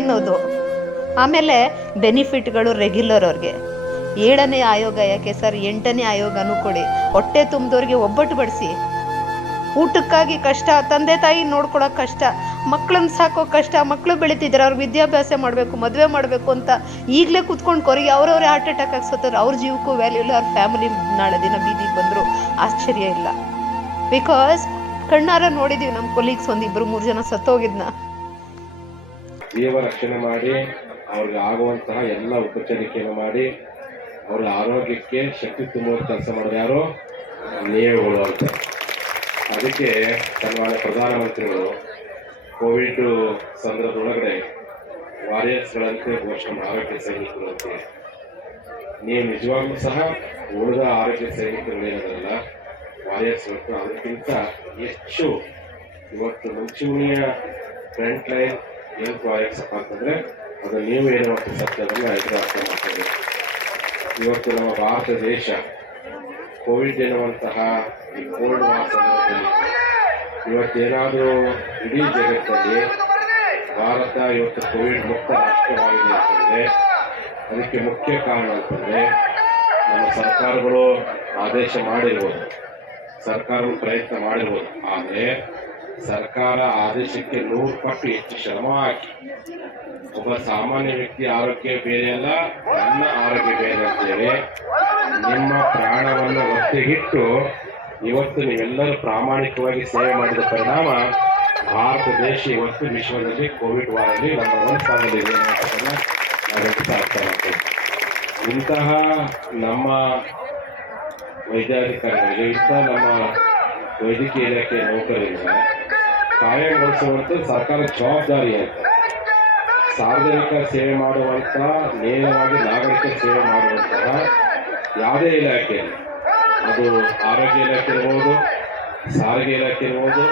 ಅನ್ನೋದು. ಆಮೇಲೆ ಬೆನಿಫಿಟ್ಗಳು ರೆಗ್ಯುಲರ್ ಅವ್ರಿಗೆ. 7ನೇ ಆಯೋಗ ಯಾಕೆ ಸರ್, 8ನೇ ಆಯೋಗನೂ ಕೊಡಿ. ಹೊಟ್ಟೆ ತುಂಬಿದವ್ರಿಗೆ ಒಬ್ಬಟ್ಟು ಬಡಿಸಿ. ಊಟಕ್ಕಾಗಿ ಕಷ್ಟ, ತಂದೆ ತಾಯಿ ನೋಡ್ಕೊಳಕ್ ಕಷ್ಟ, ಮಕ್ಳನ್ನ ಸಾಕೋ ಕಷ್ಟ, ಮಕ್ಳು ಬೆಳೀತಿದ್ದಾರೆ, ಅವ್ರಿಗೆ ವಿದ್ಯಾಭ್ಯಾಸ ಮಾಡಬೇಕು, ಮದುವೆ ಮಾಡಬೇಕು ಅಂತ ಈಗಲೇ ಕುತ್ಕೊಂಡು ಕೊರಗಿ ಅವ್ರವ್ರೇ ಹಾರ್ಟ್ ಅಟ್ಯಾಕ್ ಆಗ್ಸೋತಾರೆ. ಅವ್ರ ಜೀವಕ್ಕೂ ವ್ಯಾಲ್ಯೂ ಇಲ್ಲ, ಅವ್ರ ಫ್ಯಾಮಿಲಿ ನಾಳೆ ದಿನ ಬೀದಿಗೆ ಬಂದರೂ ಆಶ್ಚರ್ಯ ಇಲ್ಲ. ಬಿಕಾಸ್ ಕಣ್ಣಾರ ನೋಡಿದೀವಿ, ನಮ್ಮ ಕೊಲೀಗ್ಸ್ 1-2-3 ಜನ ಸತ್ತೋಗಿದ್ನ. ಜೀವ ರಕ್ಷಣೆ ಮಾಡಿ ಅವ್ರಿಗೆ ಆಗುವಂತಹ ಎಲ್ಲ ಉಪಚರಿಕೆಯನ್ನು ಮಾಡಿ ಅವರ ಆರೋಗ್ಯಕ್ಕೆ ಶಕ್ತಿ ತುಂಬುವ ಕೆಲಸ ಮಾಡೋದು ಯಾರು? ನೀವುಗಳು ಅಂತ. ಅದಕ್ಕೆ ಸನ್ಮಾನ್ಯ ಪ್ರಧಾನಮಂತ್ರಿಗಳು ಕೋವಿಡ್ ಸಂದರ್ಭದೊಳಗಡೆ ವಾರಿಯರ್ಸ್ಗಳಂತೆ ಘೋಷಣೆ, ಆರೋಗ್ಯ ಸೈನಿಕರಂತೆ. ನೀವು ನಿಜವಾಗ್ಲೂ ಸಹ ಉಳಿದ ಆರೋಗ್ಯ ಸೈನಿಕರುಗಳೇನದಲ್ಲ, ವಾರಿಯರ್ಸ್ಗಳು ಅದಕ್ಕಿಂತ ಹೆಚ್ಚು ಇವತ್ತು ಮುಂಚೂಣಿಯ ಫ್ರಂಟ್ ಲೈನ್ ಹೆಲ್ತ್ ವಾರಿಯರ್ಸ್ ಅಂತಂದ್ರೆ ಅದು ನೀವು ಏನುವಂಥ ಸತ್ಯವನ್ನು ಎದುರು ಅರ್ಥ ಮಾಡ್ತೇವೆ. ಇವತ್ತು ನಮ್ಮ ಭಾರತ ದೇಶ ಕೋವಿಡ್ ಎನ್ನುವಂತಹ ಈ ಕೋಲ್ಡ್ ವಾರ್ ಸಂದರ್ಭದಲ್ಲಿ ಇವತ್ತೇನಾದರೂ ಇಡೀ ಜಗತ್ತಲ್ಲಿ ಭಾರತ ಇವತ್ತು ಕೋವಿಡ್ ಮುಕ್ತ ರಾಷ್ಟ್ರವಾಗಿದೆ ಅಂತಂದರೆ ಅದಕ್ಕೆ ಮುಖ್ಯ ಕಾರಣ ಅಂತಂದರೆ ನಮ್ಮ ಸರ್ಕಾರಗಳು ಆದೇಶ ಮಾಡಿರ್ಬೋದು, ಸರ್ಕಾರಗಳು ಪ್ರಯತ್ನ ಮಾಡಿರ್ಬೋದು. ಆದರೆ ಸರ್ಕಾರ ಆದೇಶಕ್ಕೆ 100 ಪಟ್ಟು ಹೆಚ್ಚು ಶ್ರಮ ಹಾಕಿ, ಒಬ್ಬ ಸಾಮಾನ್ಯ ವ್ಯಕ್ತಿ ಆರೋಗ್ಯ ಬೇರೆ ಅಲ್ಲ, ನನ್ನ ಆರೋಗ್ಯ ಬೇರೆ ಅಂತೇಳಿ ನಿಮ್ಮ ಪ್ರಾಣವನ್ನು ಒತ್ತೆಗಿಟ್ಟು ಇವತ್ತು ನೀವೆಲ್ಲರೂ ಪ್ರಾಮಾಣಿಕವಾಗಿ ಸೇವೆ ಮಾಡಿದ ಪರಿಣಾಮ ಭಾರತ ದೇಶ ಇವತ್ತು ವಿಶ್ವದಲ್ಲಿ ಕೋವಿಡ್ ವಾರಲ್ಲಿ ನಂಬರ್ 1 ಸ್ಥಾನದಲ್ಲಿದೆ ಅನ್ನೋದನ್ನ ನಾವೆಲ್ಲ ಅರ್ಥ ಮಾಡ್ತೇವೆ. ಇಂತಹ ನಮ್ಮ ವೈದ್ಯಾಧಿಕಾರಿಗಳಿಗೆ, ಇಂತಹ ನಮ್ಮ ವೈದ್ಯಕೀಯ ಇಲಾಖೆ ನೌಕರರಿಂದ ಕಾಯಗೊಳಿಸುವಂಥ ಸರ್ಕಾರದ ಜವಾಬ್ದಾರಿ ಅಂತ. ಸಾರ್ವಜನಿಕ ಸೇವೆ ಮಾಡುವಂಥ, ನೇರವಾಗಿ ನಾಗರಿಕ ಸೇವೆ ಮಾಡುವಂತಹ ಯಾವುದೇ ಇಲಾಖೆ, ಅದು ಆರೋಗ್ಯ ಇಲಾಖೆ ಇರ್ಬೋದು, ಸಾರಿಗೆ ಇಲಾಖೆ ಇರ್ಬೋದು,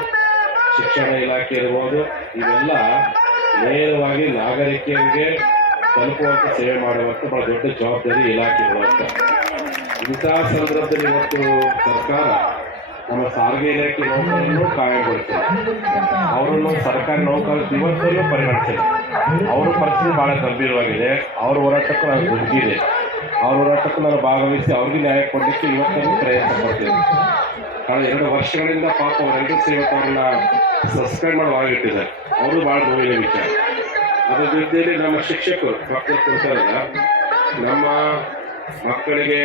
ಶಿಕ್ಷಣ ಇಲಾಖೆ ಇರ್ಬೋದು, ಇವೆಲ್ಲ ನೇರವಾಗಿ ನಾಗರಿಕರಿಗೆ ತಲುಪುವಂಥ ಸೇವೆ ಮಾಡುವಂಥ ಬಹಳ ದೊಡ್ಡ ಜವಾಬ್ದಾರಿ ಇಲಾಖೆಗಳು ಅಂತ. ಇಂತಹ ಸಂದರ್ಭದಲ್ಲಿ ಇವತ್ತು ಸರ್ಕಾರ ನಮ್ಮ ಸಾರಿಗೆ ಇಲಾಖೆ ನೌಕರನ್ನು ಕಾಯಗೊಳಿಸಿದೆ. ಅವರನ್ನು ಸರ್ಕಾರಿ ನೌಕರರು ಇವತ್ತಲ್ಲೂ ಪರಿಗಣಿಸಿದೆ. ಅವರ ಪರಿಸ್ಥಿತಿ ಬಹಳ ಗಂಭೀರವಾಗಿದೆ. ಅವ್ರ ಹೋರಾಟಕ್ಕೂ ನಾನು ದುಡ್ಡಿದೆ, ಅವ್ರ ಹೋರಾಟಕ್ಕೂ ನಾನು ಭಾಗವಹಿಸಿ ಅವ್ರಿಗೆ ನ್ಯಾಯ ಕೊಡಲಿಕ್ಕೆ ಇವತ್ತಲ್ಲೂ ಪ್ರಯತ್ನ ಪಡ್ತೇನೆ. ಕಳೆದ 2 ವರ್ಷಗಳಿಂದ ಪಾಪ ಅವರೆಲ್ಲರೂ ಸೇವಕರನ್ನ ಸಸ್ಪೆಂಡ್ ಮಾಡಿ ಹೊರಗಿಟ್ಟಿದ್ದಾರೆ. ಅವರು ಭಾಳ ನೋವಿನ ವಿಚಾರ. ಅದರ ಜೊತೆಯಲ್ಲಿ ನಮ್ಮ ಶಿಕ್ಷಕರು ಮಕ್ಕಳು ಕೊಡ್ತಾರಲ್ಲ, ನಮ್ಮ ಮಕ್ಕಳಿಗೆ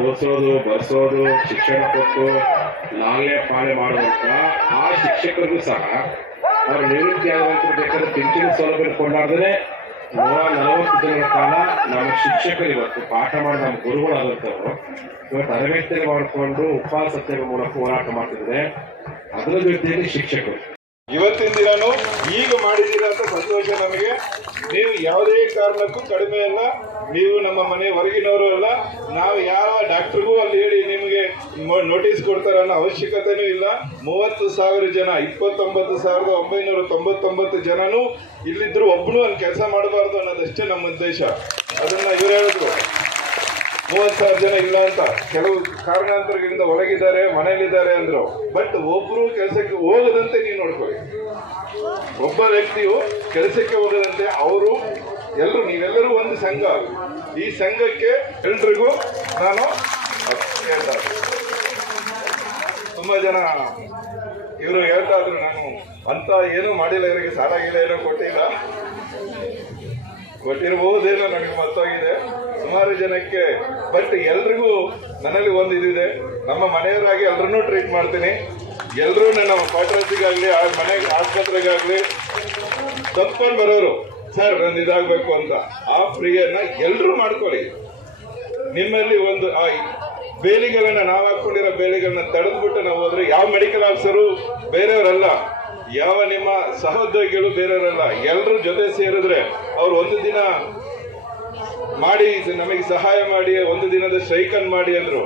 ಓದಿಸೋದು, ಬರೆಸೋದು, ಶಿಕ್ಷಣ ಕೊಟ್ಟು ಲಾಲ್ಯ ಪಾಲನೆ ಮಾಡುವಂಥ ಆ ಶಿಕ್ಷಕರಿಗೂ ಸಹ ಅವರು ನಿವೃತ್ತಿ ಆಗುವಂತ ಬೇಕಾದ್ರೆ ಪಿಂಚಣಿ ಸೌಲಭ್ಯ ಕೊಂಡಾಡ್ದೇ 140 ದಿನಗಳ ಕಾಲ ನಮ್ಮ ಶಿಕ್ಷಕರು ಇವತ್ತು ಪಾಠ ಮಾಡಿ ನಮ್ಮ ಗುರುಗಳಾದಂಥವ್ರು ಇವತ್ತು ತರಬೇತಿ ಮಾಡಿಕೊಂಡು ಉಪವಾಸ ಸತ್ಯದ ಮೂಲಕ ಹೋರಾಟ ಮಾಡ್ತಿದ್ರೆ. ಅದರ ಜೊತೆಯಲ್ಲಿ ಶಿಕ್ಷಕರು ಇವತ್ತಿನ ದಿನಾನು ಈಗ ಮಾಡಿದ್ದೀರಾ ಅಂತ ಸಂತೋಷ ನಮಗೆ. ನೀವು ಯಾವುದೇ ಕಾರಣಕ್ಕೂ ಕಡಿಮೆ ಅಲ್ಲ, ನೀವು ನಮ್ಮ ಮನೆ ಹೊರಗಿನವರು ಅಲ್ಲ. ನಾವು ಯಾವ ಡಾಕ್ಟ್ರಿಗೂ ಅಲ್ಲಿ ಹೇಳಿ ನಿಮಗೆ ನೋಟಿಸ್ ಕೊಡ್ತಾರೆ ಅನ್ನೋ ಅವಶ್ಯಕತೆನೂ ಇಲ್ಲ. 30,000 ಜನ, 29,999 ಜನನೂ ಇಲ್ಲಿದ್ರು ಒಬ್ಬನು ಅಲ್ಲಿ ಕೆಲಸ ಮಾಡಬಾರ್ದು ಅನ್ನೋದಷ್ಟೇ ನಮ್ಮ ಉದ್ದೇಶ. ಅದನ್ನ ಇವರು ಹೇಳಿದ್ರು, 30,000 ಜನ ಇಲ್ಲ ಅಂತ. ಕೆಲವು ಕಾರಣಾಂತರಗಳಿಂದ ಒಳಗಿದ್ದಾರೆ, ಮನೇಲಿದ್ದಾರೆ ಅಂದ್ರು. ಬಟ್ ಒಬ್ರು ಕೆಲಸಕ್ಕೆ ಹೋಗದಂತೆ ನೀವು ನೋಡ್ಕೊಳ್ಳಿ. ಒಬ್ಬ ವ್ಯಕ್ತಿಯು ಕೆಲಸಕ್ಕೆ ಹೋಗದಂತೆ ಅವರು ಎಲ್ಲರೂ, ನೀವೆಲ್ಲರೂ ಒಂದು ಸಂಘ. ಈ ಸಂಘಕ್ಕೆ ಎಲ್ರಿಗೂ ನಾನು ಹೇಳ್ತಾ, ತುಂಬಾ ಜನ ಇವರು ಹೇಳ್ತಾ ಇದ್ರು, ನಾನು ಅಂತ ಏನೂ ಮಾಡಿಲ್ಲ, ಇವರಿಗೆ ಸಾಲ ಗೀಲ ಏನೋ ಕೊಟ್ಟಿರಬಹುದೇನೋ, ನನಗೆ ಮರ್ತೋಗಿದೆ ಸುಮಾರು ಜನಕ್ಕೆ. ಬಟ್ ಎಲ್ರಿಗೂ ನನ್ನಲ್ಲಿ ಒಂದು ಇದಿದೆ, ನಮ್ಮ ಮನೆಯವರಾಗಿ ಎಲ್ಲರನ್ನೂ ಟ್ರೀಟ್ ಮಾಡ್ತೀನಿ. ಎಲ್ಲರೂ ನನ್ನ ಕ್ವಾರ್ಟರ್ಸಿಗಾಗಲಿ, ಮನೆಗೆ ಆಸ್ಪತ್ರೆಗಾಗಲಿ ತಪ್ಕೊಂಡು ಬರೋರು, ಸರ್ ನಂದು ಇದಾಗಬೇಕು ಅಂತ. ಆ ಫ್ರೀಯನ್ನು ಎಲ್ಲರೂ ಮಾಡ್ಕೊಳ್ಳಿ. ನಿಮ್ಮಲ್ಲಿ ಒಂದು ಆ ಬೇಲಿಗಳನ್ನ, ನಾವು ಹಾಕ್ಕೊಂಡಿರೋ ಬೇಲಿಗಳನ್ನ ತಡೆದ್ಬಿಟ್ಟು ನಾವು ಹೋದ್ರೆ, ಯಾವ ಮೆಡಿಕಲ್ ಆಫೀಸರು ಬೇರೆಯವರಲ್ಲ, ಯಾವ ನಿಮ್ಮ ಸಹೋದ್ಯೋಗಿಗಳು ಬೇರೆಯವರಲ್ಲ, ಎಲ್ಲರೂ ಜೊತೆ ಸೇರಿದ್ರೆ ಅವ್ರು ಒಂದು ದಿನ ಮಾಡಿ ನಮಗೆ ಸಹಾಯ ಮಾಡಿ, ಒಂದು ದಿನದ ಸ್ಟ್ರೈಕನ್ನು ಮಾಡಿ ಅಂದ್ರು.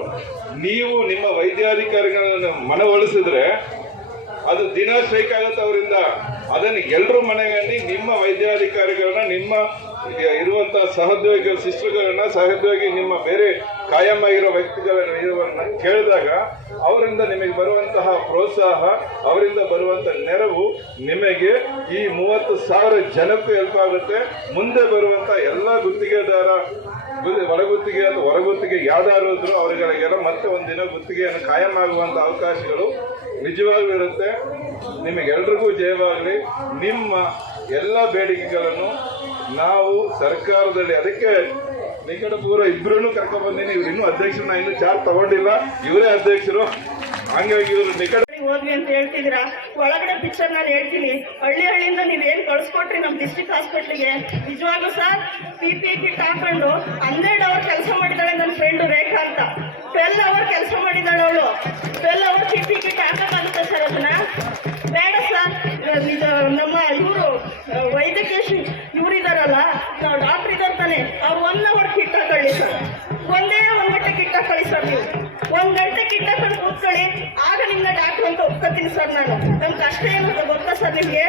ನೀವು ನಿಮ್ಮ ವೈದ್ಯಾಧಿಕಾರಿಗಳನ್ನು ಮನವೊಲಿಸಿದ್ರೆ ಅದು ದಿನ ಸ್ಟ್ರೈಕ್ ಆಗುತ್ತೆ ಅವರಿಂದ. ಅದನ್ನು ಎಲ್ಲರೂ ಮನೆಯಲ್ಲಿ ನಿಮ್ಮ ವೈದ್ಯಾಧಿಕಾರಿಗಳನ್ನ, ನಿಮ್ಮ ಇರುವಂತಹ ಸಹೋದ್ಯೋಗಿ ಸಿಸ್ಟರ್ಗಳನ್ನ, ಸಹೋದ್ಯೋಗಿ ನಿಮ್ಮ ಬೇರೆ ಕಾಯಂ ಆಗಿರೋ ವ್ಯಕ್ತಿಗಳನ್ನ ಕೇಳಿದಾಗ ಅವರಿಂದ ನಿಮಗೆ ಬರುವಂತಹ ಪ್ರೋತ್ಸಾಹ, ಅವರಿಂದ ಬರುವಂತಹ ನೆರವು ನಿಮಗೆ ಈ 30,000 ಜನಕ್ಕೂ ಹೆಲ್ಪ್ ಆಗುತ್ತೆ. ಮುಂದೆ ಬರುವಂತ ಎಲ್ಲ ಗುತ್ತಿಗೆದಾರ, ಒಳಗುತ್ತಿಗೆ ಅಥವಾ ಹೊರಗುತ್ತಿಗೆ ಯಾವ್ದಾದ್ರು ಇದ್ರು ಅವರಿಗೆಲ್ಲ ಮತ್ತೆ ಒಂದಿನ ಗುತ್ತಿಗೆಯನ್ನು ಕಾಯಂ ಆಗುವಂತ ಅವಕಾಶಗಳು ನಿಜವಾಗ್ಲೂ ಇರುತ್ತೆ. ನಿಮಗೆಲ್ರಿಗೂ ಜಯವಾಗಲಿ. ನಿಮ್ಮ ಎಲ್ಲ ಬೇಡಿಕೆಗಳನ್ನು ನಾವು ಸರ್ಕಾರದಲ್ಲಿ, ಅದಕ್ಕೆ ನಿಕಟಪೂರ್ವ ಇಬ್ರು ಕರ್ಕೊಂಡ್ ಬಂದೀನಿ. ಇವ್ರು ಇನ್ನೂ ಅಧ್ಯಕ್ಷರು, ನಾ ಇನ್ನೂ ಚಾರ್ಜ್ ತಗೊಂಡಿಲ್ಲ, ಇವರೇ ಅಧ್ಯಕ್ಷರು. ಹಂಗಾಗಿ ಇವರು ನಿಕಟ ಹೋದ್ವಿ ಅಂತ ಹೇಳ್ತಿದ್ದೀರಾ. ಒಳಗಡೆ ಪಿಕ್ಚರ್ ನಾನು ಹೇಳ್ತೀನಿ. ಹಳ್ಳಿಯಿಂದ ನೀವೇನ್ ಕಳ್ಸ್ಕೊಟ್ರಿ ನಮ್ಮ ಡಿಸ್ಟ್ರಿಕ್ಟ್ ಹಾಸ್ಪಿಟ್ಲಿಗೆ, ನಿಜವಾಗ್ಲೂ ಸರ್ PPE ಕಿಟ್ ಹಾಕೊಂಡು 12 ಅವರ್ ಕೆಲಸ ಮಾಡಿದಾಳೆ ನನ್ನ ಫ್ರೆಂಡು ರೇಖಾ ಅಂತ. 12 ಅವರ್ ಕೆಲಸ ಮಾಡಿದಾಳೆ ಅವಳು. 12 ಅವರ್ PPE ಕಿಟ್ ಹಾಕಕ್ಕಾಗುತ್ತೆ ಸರ್? ಅದನ್ನ ಬೇಡ ಸರ್. ನಮ್ಮ ಇವರು ವೈದ್ಯಕೀಯ ಇವರಿದಾರಲ್ಲ, ನಾವು ಡಾಕ್ಟರ್ ಇದಾರೆ ತಾನೆ, ಅವ್ರು 1 ಅವರ್ ಕಿಟ್ ಹಾಕೊಳ್ಳಿ ಸರ್. ಒಂದೇ 1 ಗಂಟೆ ಕಿಟ್ ಹಾಕೊಳ್ಳಿ ಸರ್. ನೀವು 1 ಗಂಟೆ ಕಿಟ್ ಹಾಕೊಂಡು ಕೂತ್ಕೊಳ್ಳಿ, ಆಗ ನಿಮ್ನ ಡಾಕ್ಟರ್ ಅಂತ ಒಪ್ಕೋತೀನಿ ಸರ್ ನಾನು. ನಮ್ ಕಷ್ಟ ಏನು ಗೊತ್ತಾ ಸರ್ ನಿಮ್ಗೆ?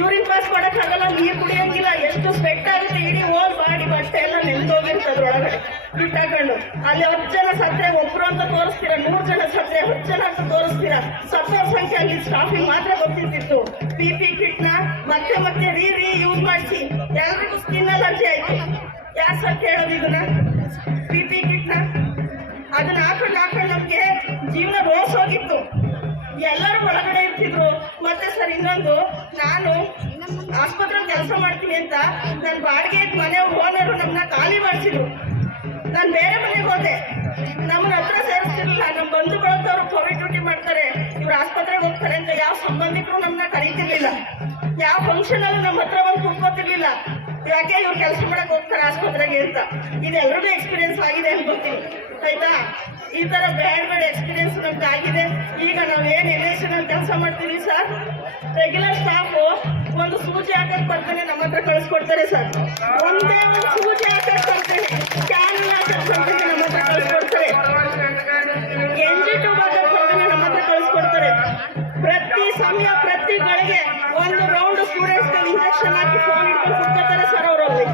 ಯೂರಿನ್ ಪಾಸ್ ಮಾಡಕ್ಕಾಗಲ್ಲ, ನೀರು ಕುಡಿಯಂಗಿಲ್ಲ, ಎಷ್ಟು ಸ್ವೆಟ್ ಆಗುತ್ತೆ, ಇಡೀ ಹೋಲ್ ಬಾಡಿ ಬಟ್ಟೆ ಎಲ್ಲ ನೆಂದೋಗಿರ್ತದ್ರ ಒಳಗಡೆ ಕಿಟ್ ಹಾಕೊಂಡು. ಅಲ್ಲಿ 10 ಜನ ಸತ್ರೆ ಒಬ್ರು ಅಂತ ತೋರಿಸ್ತೀರಾ, 100 ಜನ ಸತ್ರೆ 10 ಜನ ಅಂತ ತೋರಿಸ್ತೀರಾ. ಸತ್ತೋರ್ ಸಂಖ್ಯೆ ಅಲ್ಲಿ ಸ್ಟಾಫಿಂಗ್ ಮಾತ್ರ ಗೊತ್ತಿರ್ತಿತ್ತು. PPE ಕಿಟ್ ನ ಮತ್ತೆ ಮತ್ತೆ ರೀ ಯೂಸ್ ಮಾಡಿಸಿ ಎಲ್ರಿಗೂ ಸ್ಕಿನ್ ಅಲರ್ಜಿ ಆಯ್ತು. ಯಾರು ಸರ್ ಕೇಳೋದು ಇದನ್ನ? PPE ಕಿಟ್ ನ ಅದನ್ನ ಹಾಕೊಂಡು ನಮ್ಗೆ ಜೀವನ ರೋಸ್ ಹೋಗಿತ್ತು. ಎಲ್ಲರೂ ಒಳಗಡೆ ಇರ್ತಿದ್ರು. ಮತ್ತೆ ಸರ್ ಇನ್ನೊಂದು, ನಾನು ಆಸ್ಪತ್ರೆ ಕೆಲಸ ಮಾಡ್ತೀನಿ ಅಂತ ನನ್ನ ಬಾಡಿಗೆ ಮನೆ ಓನರು ನಮ್ಮನ್ನ ಖಾಲಿ ಮಾಡಿಸಿದ್ರು. ನಾನು ಬೇರೆ ಮನೆಗೆ ಹೋದೆ, ನಮ್ಮನ್ನ ಹತ್ರ ಸೇರಿಸ್ತಿರ್ಲಿಲ್ಲ. ನಮ್ಮ ಬಂಧುಗಳಂತವ್ರು ಕೋವಿಡ್ ಡ್ಯೂಟಿ ಮಾಡ್ತಾರೆ, ಇವ್ರು ಆಸ್ಪತ್ರೆಗೆ ಹೋಗ್ತಾರೆ ಅಂತ ಯಾವ ಸಂಬಂಧಿಕರು ನಮ್ಮನ್ನ ಕರೀತಿರ್ಲಿಲ್ಲ. ಯಾವ ಫಂಕ್ಷನ್ ಅಲ್ಲೂ ನಮ್ಮ ಹತ್ರ ಬಂದು ಕೂತ್ಕೋತಿರ್ಲಿಲ್ಲ. ಯಾಕೆ ಇವ್ರು ಕೆಲಸ ಮಾಡಕ್ ಹೋಗ್ತಾರೆ ಆಸ್ಪತ್ರೆಗೆ ಅಂತ. ಇದೆಲ್ಲರಿಗೂ ಎಕ್ಸ್ಪೀರಿಯನ್ಸ್ ಆಗಿದೆ ಅನ್ಕೋತೀನಿ, ಆಯ್ತಾ? ಈ ತರ ಬೇಡ ಎಕ್ಸ್ಪೀರಿಯನ್ಸ್ ನಮ್ಗೆ ಆಗಿದೆ. ಈಗ ನಾವು ಏನ್ ಎಲೆಕ್ಷನ್ ಅಲ್ಲಿ ಕೆಲಸ ಮಾಡ್ತೀವಿ ಸರ್, ರೆಗ್ಯುಲರ್ ಸ್ಟಾಫ್ ಒಂದು ಸೂಜಿ ಹಾಕಕ್ ಬರ್ತಾನೆ ನಮ್ಮ ಹತ್ರ ಕಳಿಸ್ಕೊಡ್ತಾರೆ ಸರ್. ಒಂದೇ ಒಂದು ಸೂಜಿ ಹಾಕಕ್ ಬರ್ತಾನೆ, ಸ್ಕ್ಯಾನ್ ಹಾಕಕ್ ಬರ್ತಾನೆ ನಮ್ಮ ಹತ್ರ ಕಳಿಸ್ಕೊಡ್ತಾರೆ. NG2 ಹಾಕಕ್ ಬರ್ತಾನೆ ನಮ್ಮ ಹತ್ರ ಕಳಿಸ್ಕೊಡ್ತಾರೆ. ಪ್ರತಿ ಸಮಯ ಪ್ರತಿ ಗಳಿಗೆ 1 ರೌಂಡ್ ಸ್ಟೂಡೆಂಟ್ಸ್ ಇಂಜೆಕ್ಷನ್ ಹಾಕಿ ಫೋನ್ ಇಟ್ಕೊಂಡು ಕುತ್ಕೋತಾರೆ ಸರ್. ಅವರಲ್ಲಿ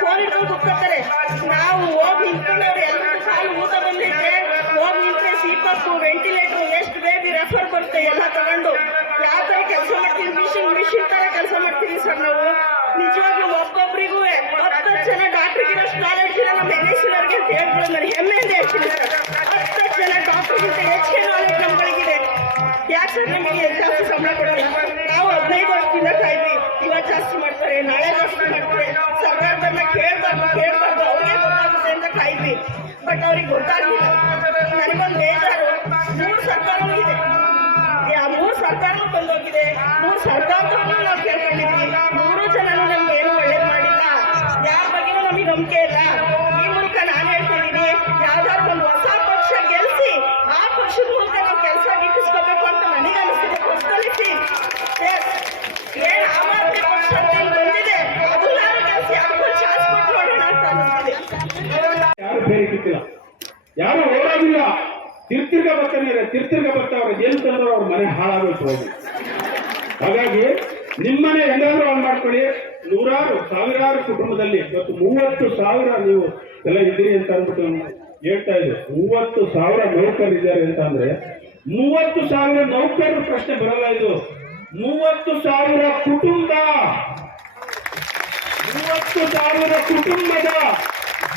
ಫೋನ್ ಇಟ್ಕೊಂಡು ಕುತ್ಕೋತಾರೆ. ನಾವು ಹೋಗಿ ನಿಂತ್ಕೊಂಡವ್ರು ಎಲ್ಲರೂ ಕಾಲು ಊತ ಬಂದಿದೆ, ಹೋಗಿ ನಿಂತ್ರೆ CPAP ವೆಂಟಿಲೇಟರ್ ಎಷ್ಟು ಬೇಬಿ ರೆಫರ್ ಬರುತ್ತೆ ಎಲ್ಲ ತಗೊಂಡು ಯಾವ ತರ ಕೆಲಸ ಮಾಡ್ತೀವಿ, ಮಿಷಿನ್ ತರ ಕೆಲಸ ಮಾಡ್ತೀವಿ ಸರ್ ನಾವು. ನಿಜವಾಗ್ಲೂ ಒಬ್ಬೊಬ್ಬರಿಗೂ 10 ಜನ ಡಾಕ್ಟರ್ಗಿರೋಷ್ಟು ನಾಲೆಡ್ಜ್ ಇಲ್ಲ ನಮ್ಮ NSCನವ್ರಿಗೆ ಅಂತ ಹೇಳ್ಬೋದು. ನನಗೆ ಹೆಮ್ಮೆಯಿಂದ ಹೇಳ್ತೀನಿ ಸರ್, 10 ಜನ ಡಾಕ್ಟರ್ಗಿಂತ ಹೆಚ್ಚಿನ ನಾಲೆಡ್ಜ್ ನಮ್ಗಳಿಗಿದೆ. ಯಾಕೆ ಸರ್ ನಮಗೆ ಜಾಸ್ತಿ ಸಂಬಳ ಕೊಡೋದು? ನಾವು 15 ವರ್ಷದಿಂದ ಕಾಯ್ವಿ, ಇವತ್ತು ಜಾಸ್ತಿ ಮಾಡ್ತಾರೆ, ನಾಳೆ ಜಾಸ್ತಿ ಮಾಡ್ತಾರೆ. ಸರ್ಕಾರದನ್ನ ಕೇಳ್ಬಾರ್ದು ಅವ್ರಿಗೆ ಗೊತ್ತಾಗುತ್ತೆ ಅಂತ ಕಾಯ್ವಿ. ಬಟ್ ಅವ್ರಿಗೆ ಗೊತ್ತಾಗ್ಲಿಲ್ಲ. ನನಗೊಂದು ಬೇಜಾರು, 3 ಸರ್ಕಾರವೂ ಇದೆ, 3 ಸರ್ಕಾರನೂ ಬಂದೋಗಿದೆ. 3 ಸರ್ಕಾರದವ್ರನ್ನೂ ನಾವು ಕೇಳ್ಕೊಂಡಿದ್ವಿ. 3 ಜನನು ನಮ್ಗೆ ಏನು ಒಳ್ಳೇದು ಮಾಡಿಲ್ಲ, ಯಾರ ಬಗ್ಗೆನೂ ನಮಗೆ ನಂಬಿಕೆ ಇಲ್ಲ. ಈ ಮೂಲಕ ನಾನು ಹೇಳ್ತಿದ್ದೀನಿ, ಯಾವ್ದಾದ್ರು ಒಂದು ಹೊಸ ಪಕ್ಷ ಗೆಲ್ಸಿ ಆ ಪಕ್ಷದ ಮೂಲಕ ನಾವು ಕೆಲಸ ಗಿಟ್ಟಿಸ್ಕೋಬೇಕು ಅಂತ ನನಗೆ ಅನಿಸ್ತಿದೆ. ಪಕ್ಷದಲ್ಲಿ ಏನ್ ಆಮ್ ಆದ್ಮಿ ಪಕ್ಷ ಬಂದಿದೆ, ಅದನ್ನಾರು ಗೆಲ್ಸಿ ಅವ್ರಿಗೆ ಚಾನ್ಸ್ ಕೊಟ್ಟು ನೋಡೋಣ ಅಂತ ಅನಿಸ್ತಿದೆ. ಯಾರು ಬೇರೆ ಕಿತ್ತಿಲ್ಲ, ಯಾರು ಹೋರಾಡಿಲ್ಲ. ತಿರ್ತಿರ್ಗ ಬರ್ತಾವ್ರೆ, ಏನ್ ತಂದ್ರೆ ಅವ್ರ ಮನೆ ಹಾಳಾಗೋಯ್ತು ಹೋಗಿ. ಹಾಗಾಗಿ ನಿಮ್ಮನೆ ಹೆಂಗಾದ್ರೂ ಹಾಳು ಮಾಡ್ಕೊಳ್ಳಿ. ಸಾವಿರಾರು ಕುಟುಂಬದಲ್ಲಿ ಇವತ್ತು 30,000 ನೀವು ಎಲ್ಲ ಇದ್ದೀರಿ ಅಂತ ಅಂದ್ಬಿಟ್ಟು ಹೇಳ್ತಾ ಇದ್ರು. 30,000 ನೌಕರಿದ್ದಾರೆ ಅಂತ ಅಂದ್ರೆ 30,000 ನೌಕರರ ಪ್ರಶ್ನೆ ಬರಲ್ಲ. ಇದು 30,000 ಕುಟುಂಬ, 30,000 ಕುಟುಂಬದ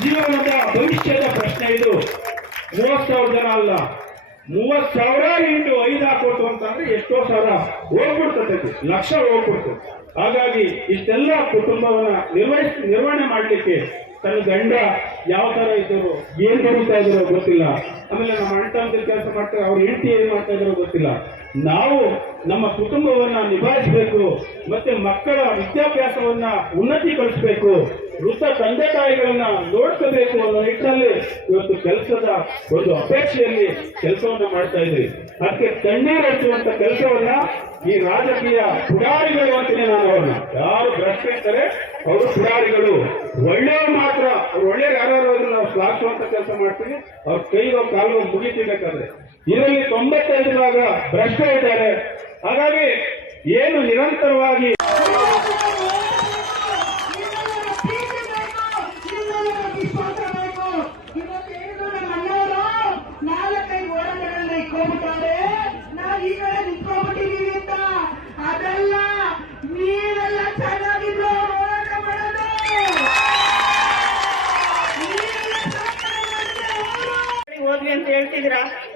ಜೀವನದ ಭವಿಷ್ಯದ ಪ್ರಶ್ನೆ ಇದು. 30,000 ಜನ ಅಲ್ಲ, 30,000 ಇಂಟು 5 ಹಾಕೊಟ್ಟು ಅಂತಂದ್ರೆ ಎಷ್ಟೋ ಸಾವಿರ ಹೋಗ್ಬಿಡ್ತದೆ, ಲಕ್ಷ ಹೋಗ್ಬಿಡ್ತು. ಹಾಗಾಗಿ ಇಷ್ಟೆಲ್ಲ ಕುಟುಂಬವನ್ನ ನಿರ್ವಹಣೆ ಮಾಡ್ಲಿಕ್ಕೆ ತನ್ನ ಗಂಡ ಯಾವ ತರ ಇದ್ರು, ಏನ್ ಬರುತ್ತಾ ಇದ್ರು ಗೊತ್ತಿಲ್ಲ. ಆಮೇಲೆ ನಮ್ಮ ಅಣ್ಣ ಕೆಲಸ ಮಾಡ್ತಾರೆ, ಅವ್ರ ಹೆಂಡತಿ ಏನ್ ಮಾಡ್ತಾ ಇದ್ರು ಗೊತ್ತಿಲ್ಲ. ನಾವು ನಮ್ಮ ಕುಟುಂಬವನ್ನ ನಿಭಾಯಿಸಬೇಕು, ಮತ್ತೆ ಮಕ್ಕಳ ವಿದ್ಯಾಭ್ಯಾಸವನ್ನ ಉನ್ನತೀಕರಿಸಬೇಕು, ವೃದ್ಧ ತಂದೆ ತಾಯಿಗಳನ್ನ ನೋಡ್ಕೋಬೇಕು ಅನ್ನೋ ನಿಟ್ಟಿನಲ್ಲಿ ಇವತ್ತು ಕೆಲಸದ ಒಂದು ಅಪೇಕ್ಷೆಯಲ್ಲಿ ಕೆಲಸವನ್ನ ಮಾಡ್ತಾ ಇದ್ರಿ. ಅದಕ್ಕೆ ಕಣ್ಣೀರು ಹಚ್ಚುವಂತ ಕೆಲಸವನ್ನ ಈ ರಾಜಕೀಯ ಪುಡಾರಿಗಳು ಅಂತೀನಿ ನಾನು. ಅವ್ರನ್ನ ಯಾರು ಭ್ರಷ್ಟ ಇರ್ತಾರೆ ಅವರು ಪುಡಾರಿಗಳು. ಒಳ್ಳೆಯವ್ರು ಮಾತ್ರ, ಅವ್ರು ಒಳ್ಳೆಯವ್ರು ಯಾರು ನಾವು ಶ್ಲಾಘಿಸುವಂತ ಕೆಲಸ ಮಾಡ್ತೀವಿ. ಅವ್ರ ಕೈಗೋ ಕಾಲ್ಗೋ ಮುಗಿತಿರ್ಬೇಕಾದ್ರೆ ಇದರಲ್ಲಿ 95 ಭಾಗ ಭ್ರಷ್ಟ ಇದ್ದಾರೆ. ಹಾಗಾಗಿ ಏನು ನಿರಂತರವಾಗಿ ಇವತ್ತೇನು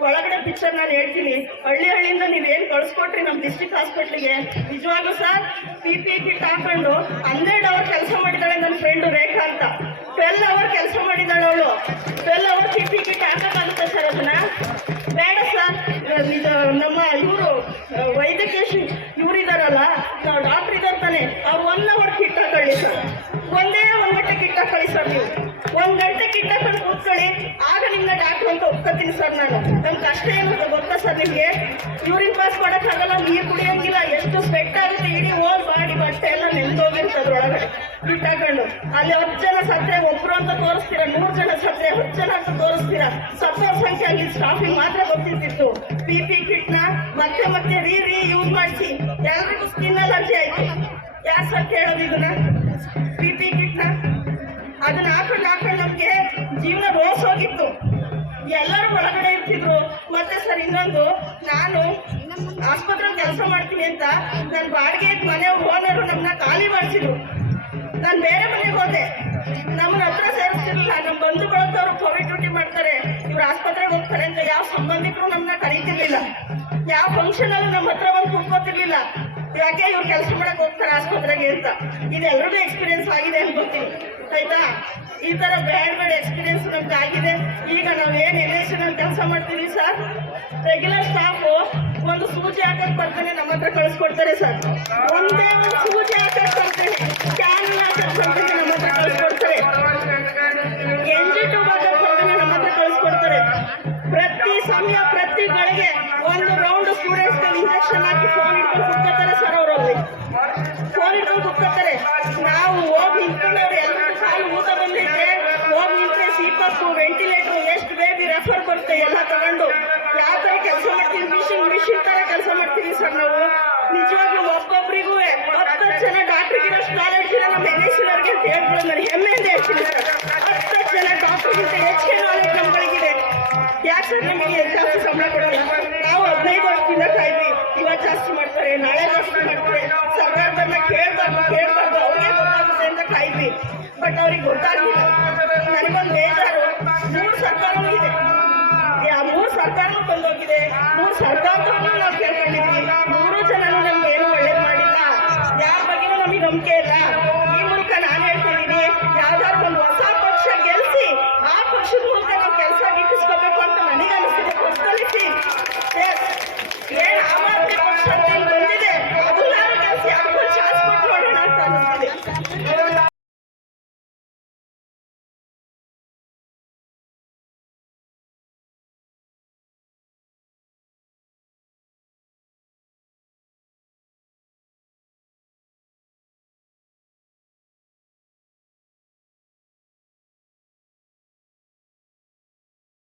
ಒಳಗಡೆ ಪಿಕ್ಚರ್ ನಾನು ಹೇಳ್ತೀನಿ. ಹಳ್ಳಿಯಿಂದ ನೀವೇನು ಕಳಿಸ್ಕೊಟ್ರಿ ನಮ್ಮ ಡಿಸ್ಟ್ರಿಕ್ಟ್ ಹಾಸ್ಪಿಟ್ಲಿಗೆ, ನಿಜವಾಗ್ಲೂ ಸರ್ PPE ಕಿಟ್ ಹಾಕೊಂಡು 12 ಅವರ್ ಕೆಲಸ ಮಾಡಿದ್ದಾಳೆ ನನ್ನ ಫ್ರೆಂಡು ರೇಖಾ ಅಂತ. 12 ಅವರ್ ಕೆಲಸ ಮಾಡಿದ್ದಾಳೆ ಅವಳು. 12 ಅವರ್ PPE ಕಿಟ್ ಹಾಕೋಕ್ಕಾಗುತ್ತೆ ಸರ್ ಅದನ್ನ? ಬೇಡ ಸರ್. ನಮ್ಮ ಇವರು ವೈದ್ಯಕೀಯ ಇವ್ರು ಇದಾರಲ್ಲ, ನಾವು ಡಾಕ್ಟರ್ ಇದ್ದಾರೆ ತಾನೆ, ಅವ್ರು 1 ಅವರ್ ಕಿಟ್ ಹಾಕೊಳ್ಳಿ ಸರ್. ಒಂದೇ 1 ಗಂಟೆ ಕಿಟ್ ಹಾಕೊಳ್ಳಿ ಸರ್. ನೀವು 1 ಗಂಟೆ ಕಿಟ್ ಹಾಕೊಂಡು ಕೂತ್ಕೊಳ್ಳಿ, ಆಗ ನಿಮ್ಮನ್ನ ಡಾಕ್ಟರ್ ಅಂತ ಒಪ್ಕೋತೀನಿ ಸರ್ ನಾನು. ನಮ್ಮ ಕಷ್ಟ ಏನು ಗೊತ್ತಾ ಸರ್ ನಿಮಗೆ? ಯೂರಿನ್ ಪಾಸ್ ಮಾಡೋಕ್ಕಾಗಲ್ಲ, ನೀರು ಕುಡಿಯೋಂಗಿಲ್ಲ, ಎಷ್ಟು ಸ್ವೆಟ್ ಆಗುತ್ತೆ, ಇಡೀ ಹೋಲ್ ಬಾಡಿ ಬಟ್ಟೆ ಎಲ್ಲ ನೆಂದೋಗಿರುತ್ತೆ ಅದ್ರೊಳಗಡೆ ಕಿಟ್ ಹಾಕೊಂಡು. ಅಲ್ಲಿ 10 ಜನ ಸತ್ರೆ ಒಬ್ರು ಅಂತ ತೋರಿಸ್ತೀರಾ, 100 ಜನ ಸತ್ರೆ 10 ಜನ ಅಂತ ತೋರಿಸ್ತೀರಾ. ಸತ್ತೋರ್ ಸಂಖ್ಯೆ ಅಲ್ಲಿ ಸ್ಟಾಫಿಂಗ್ ಮಾತ್ರ ಗೊತ್ತಿರ್ತಿತ್ತು. PPE ಕಿಟ್ನ ಮತ್ತೆ ಮತ್ತೆ ರೀ ಯೂಸ್ ಮಾಡಿಸಿ ಎಲ್ರಿಗೂ ಸ್ಕಿನ್ ಅಲರ್ಜಿ ಆಯ್ತು. ಯಾರು ಸರ್ ಕೇಳೋದು ಇದನ್ನ? PPE ಕಿಟ್ನ ಅದನ್ನ ಹಾಕೊಂಡು ನಮ್ಗೆ ಜೀವನ ರೋಸ್ ಹೋಗಿತ್ತು. ಎಲ್ಲರೂ ಒಳಗಡೆ ಇರ್ತಿದ್ರು. ಮತ್ತೆ ಸರ್ ಇನ್ನೊಂದು, ನಾನು ಆಸ್ಪತ್ರೆ ಕೆಲಸ ಮಾಡ್ತೀನಿ ಅಂತ ನನ್ನ ಬಾಡಿಗೆ ಮನೆ ಓನರು ನಮ್ಮನ್ನ ಖಾಲಿ ಮಾಡಿಸಿದ್ರು. ನಾನು ಬೇರೆ ಮನೆಗೆ ಹೋದೆ, ನಮ್ಮನ್ನ ಹತ್ರ ಸೇರಿಸ್ತಿರ್ಲಿಲ್ಲ. ನಮ್ಮ ಬಂಧುಗಳಂತವ್ರು ಕೋವಿಡ್ ಡ್ಯೂಟಿ ಮಾಡ್ತಾರೆ, ಇವ್ರು ಆಸ್ಪತ್ರೆಗೆ ಹೋಗ್ತಾರೆ ಅಂತ ಯಾವ ಸಂಬಂಧಿಕರು ನಮ್ಮನ್ನ ಕರೀತಿರ್ಲಿಲ್ಲ. ಯಾವ ಫಂಕ್ಷನ್ ಅಲ್ಲೂ ನಮ್ಮ ಹತ್ರ ಬಂದು ಕೂತ್ಕೋತಿರ್ಲಿಲ್ಲ. ಯಾಕೆ ಇವ್ರು ಕೆಲಸ ಮಾಡಕ್ ಹೋಗ್ತಾರೆ ಆಸ್ಪತ್ರೆಗೆ ಅಂತ. ಇದೆಲ್ಲರಿಗೂ ಎಕ್ಸ್ಪೀರಿಯನ್ಸ್ ಆಗಿದೆ ಅನ್ಕೋತೀನಿ, ಆಯ್ತಾ? ಈ ತರ ಬೇಡ ಎಕ್ಸ್ಪೀರಿಯನ್ಸ್ ನಮ್ಗೆ ಆಗಿದೆ. ಈಗ ನಾವು ಏನ್ NIC ಕೆಲಸ ಮಾಡ್ತೀವಿ ಸರ್, ರೆಗ್ಯುಲರ್ ಸ್ಟಾಫ್ ಒಂದು ಸೂಜಿ ಹಾಕಕ್ ಬರ್ತಾನೆ ನಮ್ಮ ಹತ್ರ ಕಳಿಸ್ಕೊಡ್ತಾರೆ ಸರ್. ಒಂದೇ ಒಂದು ಸೂಜಿ ಹಾಕಕ್ ಬರ್ತಾನೆ, ಕ್ಯಾನ್ ಹಾಕಕ್ ಬರ್ತಾನೆ ನಮ್ಮ ಹತ್ರ ಕಳಿಸ್ಕೊಡ್ತಾರೆ. NG2 ಹಾಕಕ್ ಬರ್ತಾನೆ ನಮ್ಮ ಹತ್ರ ಕಳಿಸ್ಕೊಡ್ತಾರೆ. ಪ್ರತಿ ಸಮಯ ಪ್ರತಿ ಗಳಿಗೆ 1 ರೌಂಡ್ ಸ್ಟೂಡೆಂಟ್ಸ್ ಇಂಜೆಕ್ಷನ್ ಹಾಕಿ ಫೋನ್ ಇಟ್ಕೊಂಡು ಕುತ್ಕೋತಾರೆ ಸರ್. ಅವರಲ್ಲಿ ಫೋನ್ ಇಟ್ಕೊಂಡು ಕುತ್ಕೋತಾರೆ. ನಾವು ಹೋಗಿ ನಿಂತ್ಕೊಂಡವ್ರು ಎಲ್ಲರಿಗೂ ಕಾಲು ಊತ ಬಂದೈತೆ, ಹೋಗಿ ನಿಂತ್ರೆ CPAP ವೆಂಟಿಲೇಟರ್ ಎಷ್ಟು ಬೇಬಿ ರೆಫರ್ ಬರುತ್ತೆ ಎಲ್ಲ ತಗೊಂಡು ಯಾವ ತರ ಕೆಲಸ ಮಾಡ್ತೀವಿ, ಮಿಷಿನ್ ತರ ಕೆಲಸ ಮಾಡ್ತೀವಿ ಸರ್ ನಾವು. ನಿಜವಾಗ್ಲೂ ಒಬ್ಬೊಬ್ಬರಿಗೂ 10 ಜನ ಡಾಕ್ಟರ್ಗಿರೋಷ್ಟು ನಾಲೆಡ್ಜ್ ಇಲ್ಲ ನಮ್ಮ NIC-ನವ್ರಿಗೆ ಅಂತ ಹೇಳ್ಬೋದು. ನಾನು ಹೆಮ್ಮೆಯಿಂದ ಹೇಳ್ತೀನಿ ಸರ್, 10 ಜನ ಡಾಕ್ಟರ್ಗಿಂತ ಹೆಚ್ಚಿಗೆ ನಾಲೆಡ್ಜ್ ನಮ್ಗಳಿಗಿದೆ. ಯಾಕೆ ಸರ್ ನಮಗೆ ಜಾಸ್ತಿ ಸಂಬಳ ಕೊಡೋದು? ನಾವು 15 ವರ್ಷದಿಂದ ಕಾಯ್ವಿ, ಇವತ್ತು ಜಾಸ್ತಿ ಮಾಡ್ತಾರೆ, ನಾಳೆ ಜಾಸ್ತಿ ಮಾಡ್ತಾರೆ. ಸರ್ಕಾರದನ್ನ ಕೇಳ್ಬಾರ್ದು ಅವ್ರಿಗೆ ಗೊತ್ತಾಗುತ್ತೆ ಅಂತ ಕಾಯ್ವಿ. ಬಟ್ ಅವ್ರಿಗೆ ಗೊತ್ತಾಗ್ಲಿಲ್ಲ. ನನಗೊಂದು ಬೇಜಾರು, 3 ಸರ್ಕಾರವೂ ಇದೆ, 3 ಸರ್ಕಾರನೂ ಬಂದೋಗಿದೆ. 3 ಸರ್ಕಾರದವ್ರನ್ನ